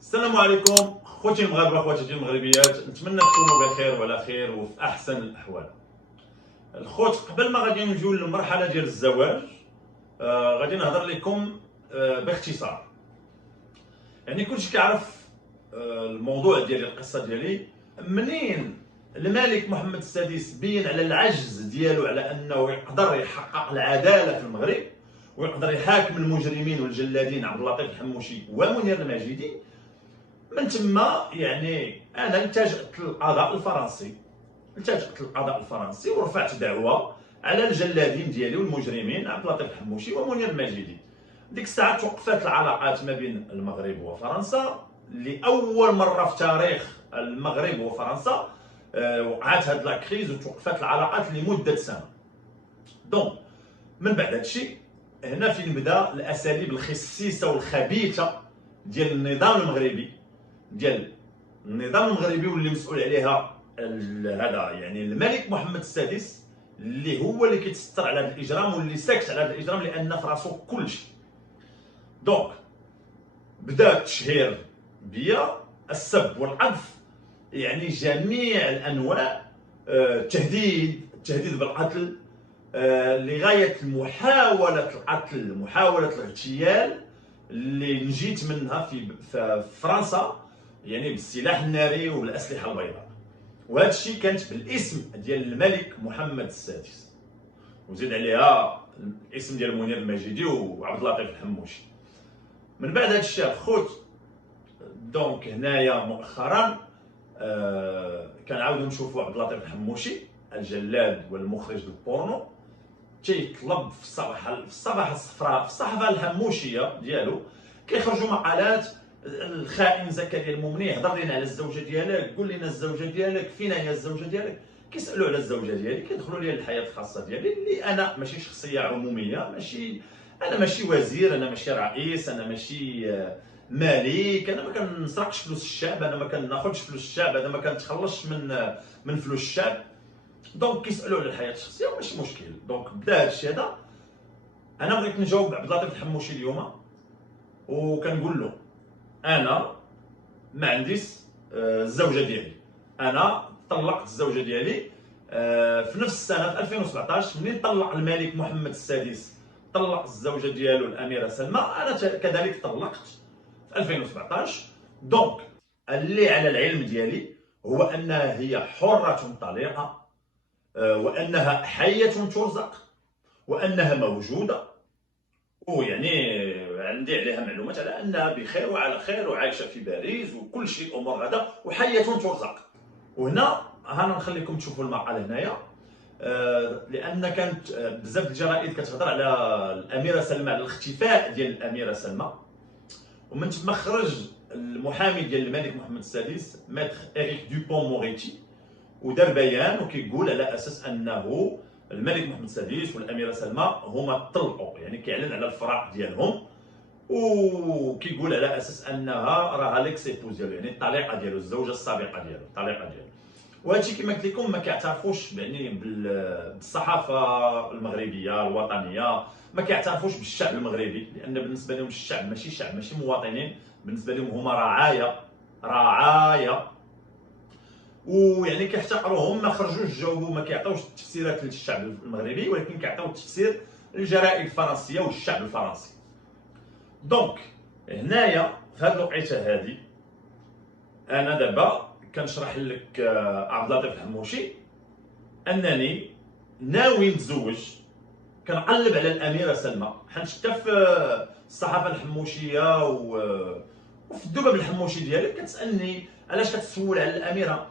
السلام عليكم خوتي المغاربه خواتاتي المغربيات، نتمنى تكونوا بخير وعلى خير وفي احسن الاحوال. الخوت، قبل ما غادي نجيو للمرحله ديال الزواج غادي نهضر لكم باختصار. يعني كلشي كيعرف الموضوع ديالي، القصه ديالي منين الملك محمد السادس بين على العجز ديالو على انه يقدر يحقق العداله في المغرب ويقدر يحاكم المجرمين والجلادين عبد اللطيف الحموشي ومنير المجيدي. من تما يعني انا التجأت للقضاء الفرنسي ورفعت دعوه على الجلادين ديالي والمجرمين عبد اللطيف الحموشي ومنير المجيدي. ديك الساعه توقفت العلاقات ما بين المغرب وفرنسا لاول مره في تاريخ المغرب وفرنسا. وقعت هاد لا كريز وتوقفت العلاقات لمده سنه. دونك من بعد هادشي هنا فين بدا الاساليب الخسيسه والخبيثه ديال النظام المغربي واللي مسؤول عليها هذا يعني الملك محمد السادس، اللي هو اللي كيتستر على هذا الاجرام واللي ساكت على هذا الاجرام لان في راسو كلشي. دونك بدا التشهير بيا، السب والقذف، يعني جميع الانواع، التهديد بالقتل، لغايه محاوله القتل، محاوله الاغتيال اللي نجيت منها في فرنسا، يعني بالسلاح الناري والاسلحه البيضاء. وهذا الشيء كانت بالاسم ديال الملك محمد السادس، وزيد عليها الاسم ديال منير المجيدي وعبد اللطيف الحموشي. من بعد هذا الشيء الخوت، دونك هنايا مؤخرا كنعاودو نشوفوا عبد اللطيف الحموشي الجلاد والمخرج البورنو تيطلب في الصفحه الصفراء، في الصحافه الحموشيه ديالو، كيخرجوا مقالات: الخائن زكريا المؤمني يهضر لنا على الزوجه ديالك، قول لنا الزوجه ديالك، فين هي الزوجه ديالك؟ كيسالوا على الزوجه ديالي، كيدخلوا لي الحياه الخاصه ديالي اللي انا ماشي شخصيه عموميه، انا ماشي وزير، انا ماشي رئيس، انا ماشي مالك، انا ما كنسرقش فلوس الشعب، انا ما كناخذش فلوس الشعب، انا ما كنتخلصش من فلوس الشعب. دونك كيسالوا على الحياه الشخصيه وماشي مشكل. دونك بدا هادشي هذا. انا بغيت نجاوب عبد اللطيف الحموشي اليوم وكنقول له انا ما عنديش الزوجه ديالي. انا طلقت الزوجه ديالي في نفس السنه، في 2017، منين طلق الملك محمد السادس طلق الزوجه ديالو الاميره سلمى، انا كذلك طلقت في 2017. دونك اللي على العلم ديالي هو انها هي حره طليقه، وانها حيه ترزق، وانها موجوده، ويعني عندي عليها معلومات على انها بخير وعلى خير وعايشه في باريس وكل شيء، الامور هذا، وحيه ترزق. وهنا انا نخليكم تشوفوا المقال هنايا، لان كانت بزاف الجرائد كتهضر على الاميره سلمى، على الاختفاء ديال الاميره سلمى. ومن تما خرج المحامي ديال الملك محمد السادس ماتر إريك دوبون موريتي ودار بيان وكيقول على اساس انه الملك محمد السادس والاميره سلمى هما طلقوا، يعني كيعلن على الفراق ديالهم، وكيقول على اساس انها راها ليكسيبوز ديالو، يعني الطليقه ديالو، الزوجه السابقه ديالو، الطليقه ديالو. وهادشي كما قلت لكم ما كيعترفوش يعني بالصحافه المغربيه الوطنيه، ما كيعترفوش بالشعب المغربي، لان بالنسبه لهم الشعب ماشي شعب، ماشي مواطنين، بالنسبه لهم هما رعايا. ويعني كيحتقروهم، ما خرجوش جاوبوا، ما كيعطيوش التفسيرات للشعب المغربي، ولكن كيعطيو التفسير للجرائد الفرنسيه والشعب الفرنسي. دونك هنايا في هذه الوقيته هذه انا دابا كنشرح لك عبد اللطيف الحموشي انني ناوي نتزوج. كنقلب على الاميره سلمى، حيت حتى في الصحافه الحموشيه وفي الدبب الحموشي ديالك كتسالني علاش كتسول على الاميره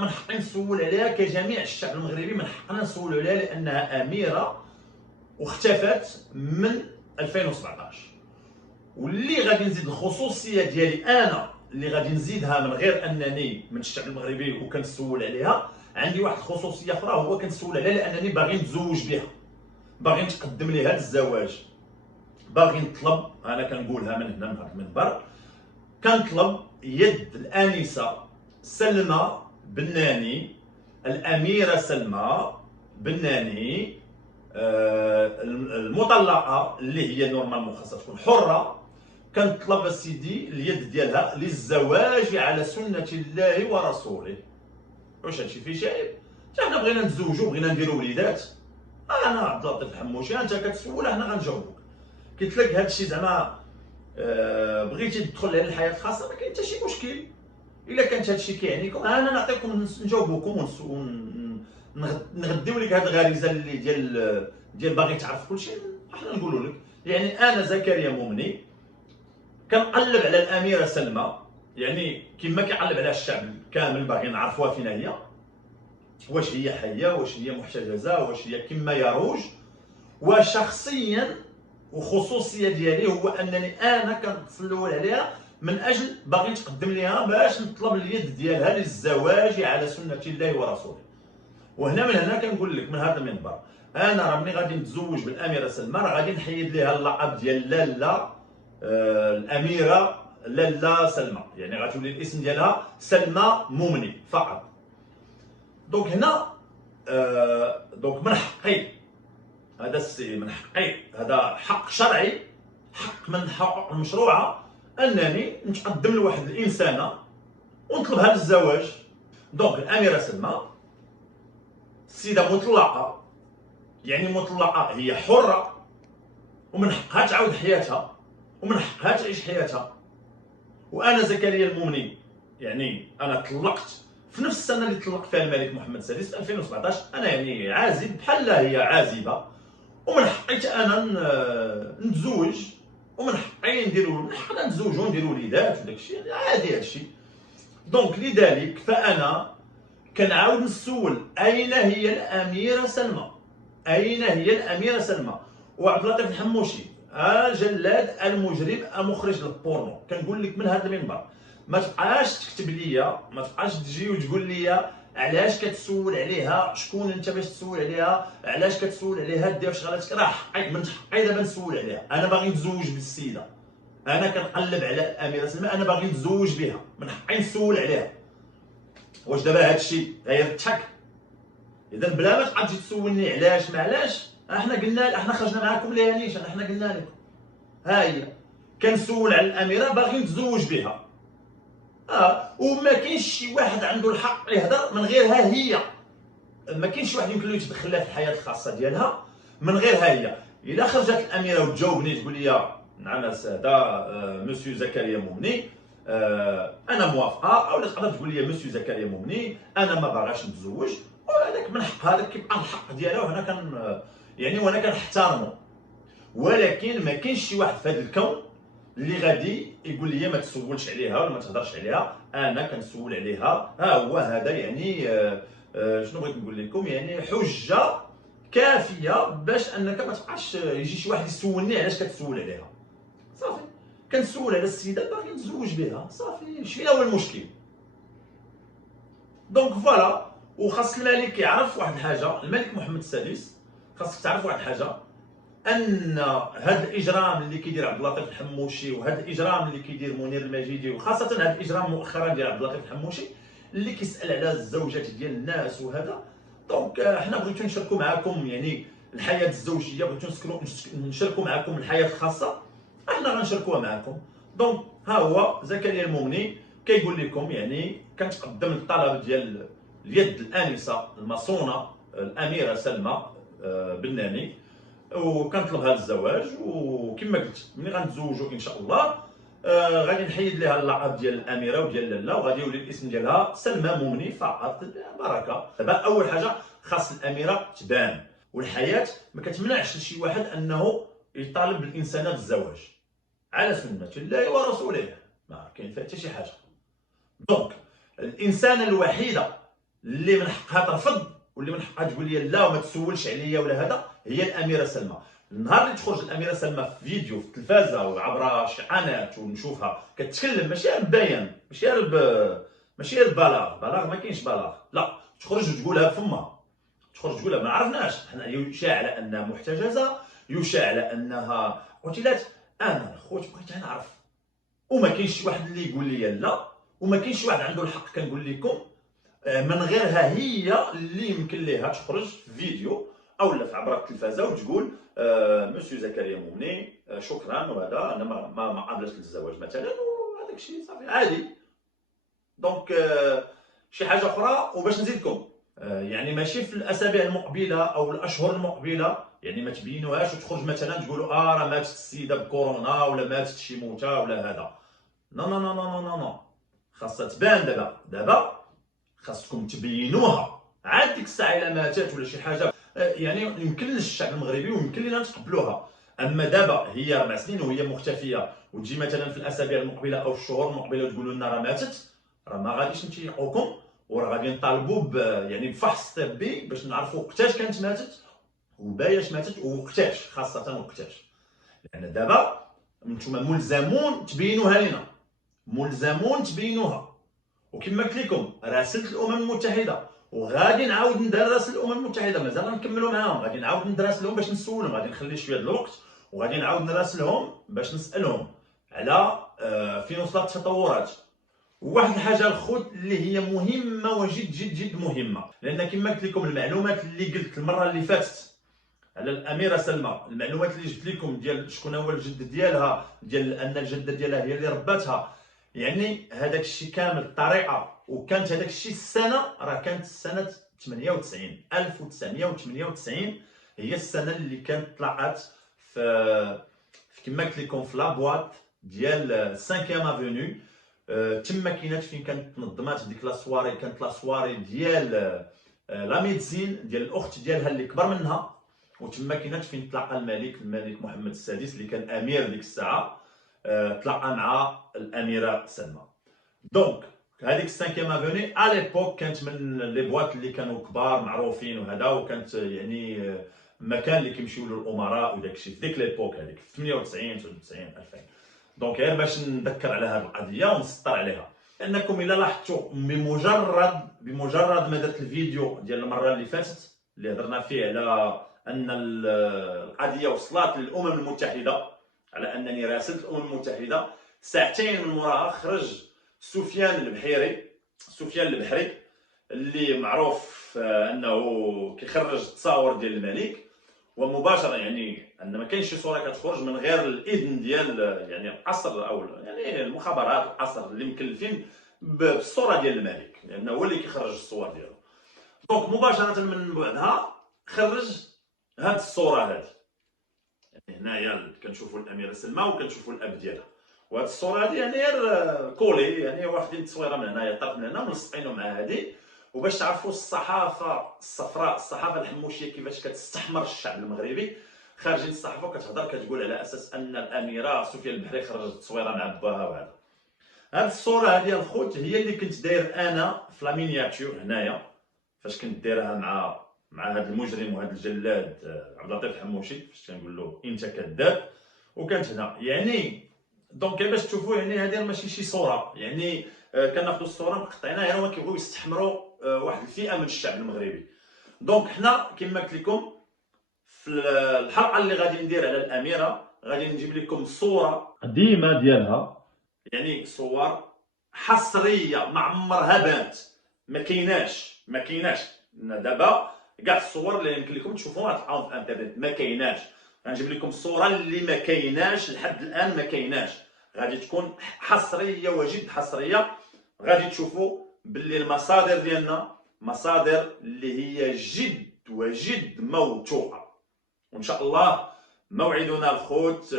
من حقي نسول عليها كجميع الشعب المغربي، من حقنا نسولوا عليها لانها اميره واختفت من 2017. واللي غادي نزيد الخصوصيه ديالي انا، اللي غادي نزيدها من غير انني من الشعب المغربي وكنسول عليها، عندي واحد الخصوصيه اخرى هو كنسول عليها لانني باغي نتزوج بها، باغي نتقدم لها للزواج، باغي نطلب، انا كنقولها من هنا من هذا المنبر، كنطلب يد الانسه سلمى بناني، الاميره سلمى بناني المطلقه، اللي هي نورمالمون خاصها تكون حره، كنطلب سيدي اليد ديالها للزواج على سنة الله ورسوله. واش هادشي فيه شيء؟ حنا بغينا نتزوجوا، بغينا نديروا وليدات. انا عبد اللطيف الحموشي، انت كتسول احنا غنجاوبوك. قلت لك هادشي زعما بغيتي تدخل على الحياه الخاصه ما كاين حتى شي مشكل. الا كانت هادشي كيعنيكم انا نعطيكم نجاوبكم نغديو لك هاد الغريزه اللي ديال باغي تعرف كلشي. احنا نقولوا لك يعني انا زكريا مومني كنقلب على الاميره سلمى، يعني كما كيقلب على الشعب كامل باغي نعرفوها فين هي، واش هي حيه، واش هي محتجزه، واش هي كما يروج. وشخصيا وخصوصيه ديالي هو انني انا كنتسلول عليها من اجل باغي نتقدم ليها باش نطلب اليد ديالها للزواج على سنه الله ورسوله. وهنا من هنا كنقول لك من هذا المنبر انا راه ملي غادي نتزوج بالاميره سلمى راه غادي نحيد ليها اللقب ديال لالا الاميره لالا سلمى، يعني غتولي الاسم ديالها سلمى مومني فقط. دونك هنا دونك من حقي، هذا من حقي، هذا حق شرعي، حق من الحقوق المشروعه انني نتقدم لواحد الانسانه ونطلبها للزواج. دونك الاميره سلمى السيده مطلقه، يعني مطلقه هي حره ومن حقها تعاود حياتها ومن حقها تعيش حياتها. وانا زكريا المومني يعني انا طلقت في نفس السنه اللي طلق فيها الملك محمد السادس 2017. انا يعني عازب بحال هي عازبه، ومن حقي انا نتزوج، ومن حقي من حقنا نتزوجوا ونديروا وليدات وداك الشيء عادي هادشي. دونك لذلك فانا كنعاود نسول اين هي الاميره سلمى؟ اين هي الاميره سلمى؟ وعبد اللطيف الحموشي جلاد المجرم مخرج للبورنو كنقول لك من هذا المنبر ما تبقاش تكتب ليا، ما تبقاش تجي وتقول لي علاش كتسول عليها، شكون انت باش تسول عليها، علاش كتسول عليها دير شغلاتك. راه حقي، من حقي دابا نسول عليها. انا باغي نتزوج بالسيده، انا كنقلب على الاميره سلمى، انا باغي نتزوج بها، من حقي نسول عليها. واش دابا هادشي غيرتحك؟ اذا بلا ما تبقى تجي تسولني علاش ما علاش، احنا قلنا، احنا خرجنا معاكم ليها نيشان، احنا قلنا لكم ها هي كنسول على الاميره باغي نتزوج بها. وما كاينش شي واحد عنده الحق يهضر من غيرها هي. ما كاينش واحد يمكن له يتدخل لها في الحياه الخاصه ديالها من غيرها هي. الا خرجت الاميره وتجاوبني تقول لي نعم ساده مسيو زكريا مومني انا موافقه، او تقدر تقول لي مسيو زكريا مومني انا ما باغاش نتزوج، وهذاك من حق، هذاك كيبقى الحق ديالها، وهنا كان يعني وانا كنحترمه. ولكن ما كاينش شي واحد في هذا الكون اللي غادي يقول لي ما تسولش عليها ولا ما تهضرش عليها. انا كنسول عليها. ها هو هذا يعني شنو بغيت نقول لكم، يعني حجه كافيه باش انك ما تبقاش يجي شي واحد يسولني علاش كتسول عليها. صافي كنسول على السيده باغي نتزوج بها، صافي شفينا هو المشكل. دونك فوالا. وخاص الملك يعرف واحد الحاجه، الملك محمد السادس خاصك تعرف واحد الحاجه، ان هذا الاجرام اللي كيدير عبد اللطيف الحموشي وهذا الاجرام اللي كيدير منير المجيدي، وخاصه هذا الاجرام مؤخرا ديال عبد اللطيف الحموشي اللي كيسال على الزوجات ديال الناس وهذا. دونك حنا بغيتو نشاركوا معكم يعني الحياه الزوجيه، بغيتو نشاركوا معكم الحياه الخاصه، احنا غنشاركوها معكم. دونك ها هو زكريا المومني كيقول لكم يعني كنتقدم الطلب ديال اليد الانسه المصونه الاميره سلمى بناني، وكنطلبها للزواج. وكما قلت ملي غنتزوجوا ان شاء الله غادي نحيد لها اللقب ديال الاميره وديال لالا، وغادي يولي الاسم ديالها سلمى مومني فقط. بركه. دابا اول حاجه خاص الاميره تبان، والحياه ما كتمنعش لشي واحد انه يطالب بالانسانه بالزواج على سنه الله ورسوله، ما كاين فيها حتى شي حاجه. دونك الانسانه الوحيده اللي من حقها ترفض واللي من حقها تقول لي لا وما تسولش عليا ولا هذا هي الاميره سلمى. النهار اللي تخرج الاميره سلمى في فيديو في التلفازه وعبر شي قناه ونشوفها كتكلم، ماشي غير بيان، ماشي غير بلاغ ما كاينش بلاغ، لا تخرج وتقولها بفمها، تخرج تقولها ما عرفناش حنا، يشاع على انها محتجزه، يشاع على انها قتلت. انا الخوت بغيت نعرف، وما كاينش شي واحد اللي يقول لي لا، وما كاينش شي واحد عنده الحق كنقول لكم من غيرها هي اللي يمكن ليها تخرج في فيديو او لا عبر التلفازه وتقول مسيو زكريا مومني شكرا وهذا انا ما قابلتش للزواج مثلا، وهذاك الشيء صافي عادي. دونك شي حاجه اخرى. وباش نزيدكم يعني ماشي في الاسابيع المقبله او الاشهر المقبله، يعني ما تبينوهاش وتخرج مثلا تقولوا راه ماتت السيده بكورونا ولا ماتت شي موته ولا هذا. نو نو نو نو نو نو، خاصها تبان دابا خاصكم تبينوها. عاد ديك الساعه الا ماتت ولا شي حاجه يعني يمكن للشعب المغربي ويمكن لنا نتقبلوها. اما دابا هي 4 سنين وهي مختفيه، وتجي مثلا في الاسابيع المقبله او الشهور المقبله وتقولوا لنا راه ماتت، راه ما غاديش نتيقوكم، وراه غادي نطالبوا يعني بفحص طبي باش نعرفوا وقتاش كانت ماتت وباياش ماتت ووقتاش، خاصه وقتاش. لان دابا نتوما ملزمون تبينوها لنا، ملزمون تبينوها. وكما قلت لكم راسلت الامم المتحده وغادي نعاود ندرس الامم المتحده، مازال غنكملوا معاهم، غادي نعاود ندرس لهم باش نسولهم، غادي نخلي شويه الوقت وغادي نعاود نراسلهم باش نسالهم على فين وصلت التطورات. وواحد الحاجه الخوت اللي هي مهمه وجد جد جد مهمه، لان كما قلت لكم المعلومات اللي قلت المره اللي فاتت على الاميره سلمى، المعلومات اللي جبت لكم ديال شكون هو الجد ديالها، ديال ان الجده ديالها هي اللي رباتها، يعني هذاك الشيء كامل الطريقه. وكانت هذاك الشيء السنه راه كانت سنه 98 1998 هي السنه اللي كانت طلعت في كما قلت لكم في لابواط ديال 5 افوني. تما كاينات فين كانت تنظمات ديك لا سواري، كانت لا سواري ديال لا ميديسين ديال الاخت ديالها اللي كبر منها، وتما كاينات فين تلاقى الملك محمد السادس اللي كان امير ديك الساعه، تلاقى مع الاميره سلمى. دونك هذيك 5 افوني على ليبوك كانت من لي بواط اللي كانوا كبار معروفين وهذا، وكانت يعني مكان اللي كيمشيو له الامراء وداك الشيء في ديك ليبوك هذيك في 98 99 2000. دونك غير باش نذكر على هذه القضيه ونسطر عليها، لانكم الا لاحظتوا بمجرد ما درت الفيديو ديال المره اللي فاتت اللي هضرنا فيه على ان القضيه وصلت للامم المتحده، على انني راسلت الامم المتحده، ساعتين من موراها خرج سفيان البحري اللي معروف انه كيخرج التصاور ديال الملك، ومباشره يعني ان ما كاينش شي صوره كتخرج من غير الاذن ديال يعني القصر او يعني المخابرات القصر اللي مكلفين بالصوره ديال الملك، لانه هو اللي كيخرج الصور ديالو. دونك مباشره من بعدها خرج هاد الصوره هادي، يعني هنايا كنشوفوا الاميره سلمى وكنشوفوا الاب ديالها، وهاد الصوره هادي يعني غير كولي، يعني واخدين التصويره من هنايا طرف من هنا ملصقينو مع هادي، وباش تعرفوا الصحافه الصفراء الصحافه الحموشيه كيفاش كتستحمر الشعب المغربي. خارجين الصحافه كتهضر كتقول على اساس ان الاميره سفيان البحري خرجت تصويره مع باها وهذا. هاد الصوره هادي الخوت هي اللي كنت داير انا في لا مينياتور هنايا، فاش كنت دايرها مع هذا المجرم وهذا الجلاد عبد اللطيف الحموشي، فاش كنقول له انت كذاب، وكانت هنا يعني. دونك باش تشوفوا يعني هذه ماشي شي صوره، يعني كناخذوا الصوره مقطعينها، هما كيبغيو يستحمروا واحد الفئه من الشعب المغربي. دونك حنا كما قلت لكم في الحلقه اللي غادي ندير على الاميره غادي نجيب لكم صوره قديمه ديالها، يعني صور حصريه ما عمرها بانت، ما كايناش دابا كاع الصور اللي يمكن لكم تشوفوها تلقاوهم في الانترنت ما كايناش. غنجيب لكم صوره اللي ما كايناش لحد الان، ما كايناش، غادي تكون حصريه وجد حصريه. غادي تشوفوا باللي المصادر ديالنا مصادر اللي هي جد وجد موثوقه. وان شاء الله موعدنا الخوت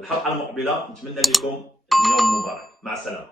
الحلقه المقبله، نتمنى لكم يوم مبارك، مع السلامه.